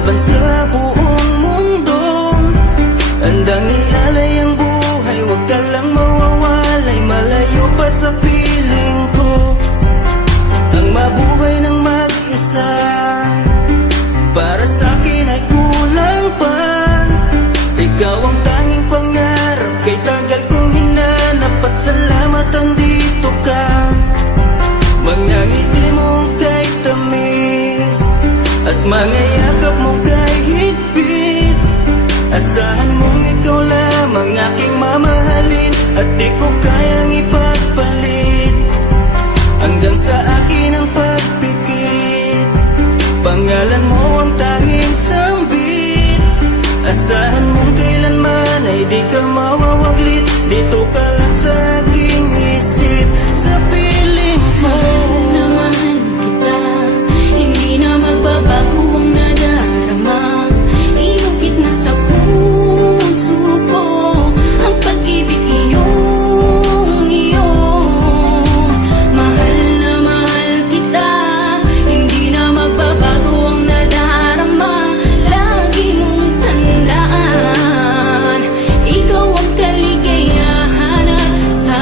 laban sa buong mundo. Handang ialay ang buhay, huwag ka lang mawawalay, malayo pa sa piling ko. Ang mabuhay ng mag-isa, para sa'kin ay kulang pa. Ikaw ang tanging pangarap, kay tagal kong hinanap, at salamat andito ka. Mga ngiti mo kay tamis, at mga yakap mo kay higpit. Asahan mong ikaw lamang aking mamahalin, at di ko kayang ipagpalit. Hanggang sa akin ang pagpikit, pangalan mo ang tanging sambit. Asahan mong kailanman ay di ka mawawaglit, dito ka lang sa aking isip, sa piling ko. Mahal kita, hindi na magbabago ang nadarama. Inukit na sa puso ko ang pag-ibig iyong iyo. Mahal na mahal kita, hindi na magbabago ang nadarama. Lagi mong tandaan, ikaw ang kaligayahan at sa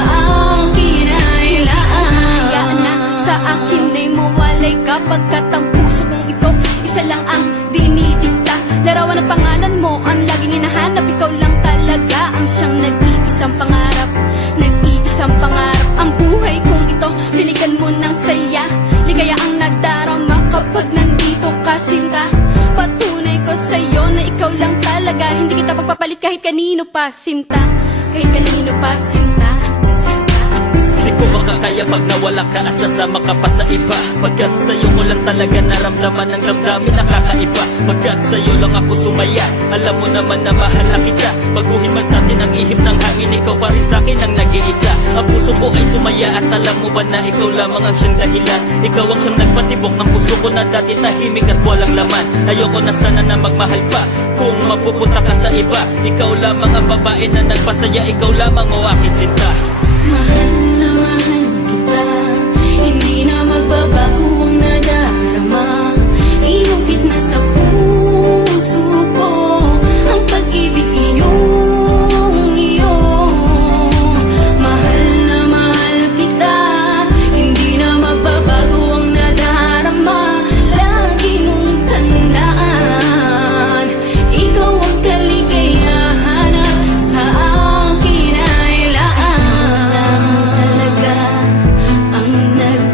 akin ay laan. Na sa akin ay mawalay kapagkat ang puso kong ito isa lang ang dinidikta. Larawan at pangalan mo ang laging hinahanap, ikaw lang talaga ang siyang nag-iisang pangarap. Nag-iisang pangarap ang buhay kong ito, binigyan mo ng saya. Ligaya ang nadarama kapag nandito ka, sinta. Patunay ko sa'yo na ikaw lang talaga, hindi kita pagpapalit kahit kanino pa, sinta. Kahit kanino pa, sinta. Di ko makakaya pag nawala ka at sasama ka pa sa iba. Pagkat sa'yo ko lang talaga naramdaman ang damdamin nakakaiba. Pagkat sa'yo lang ako sumaya, alam mo naman na mahal na kita. Baguhin man sa'tin ang ihip ng hangin, ikaw pa rin sa'kin ang nag-iisa. Ang puso ko ay sumaya at alam mo ba na ikaw lamang ang siyang dahilan. Ikaw ang siyang nagpatibok ng puso ko na dati tahimik at walang laman. Ayoko na sana na magmahal pa kung mapupunta ka sa iba. Ikaw lamang ang babae na nagpasaya, ikaw lamang o aking sinta. Mahal na mahal kita, hindi na magbabago ang nadarama. Inukit na sa puso ko ang pag-ibig iyong iyo. Mahal na mahal kita, hindi na magbabago ang nadarama. Lagi mong tandaan, ikaw ang kaligayahan at sa akin ay laan. Talaga ang nag-iisa.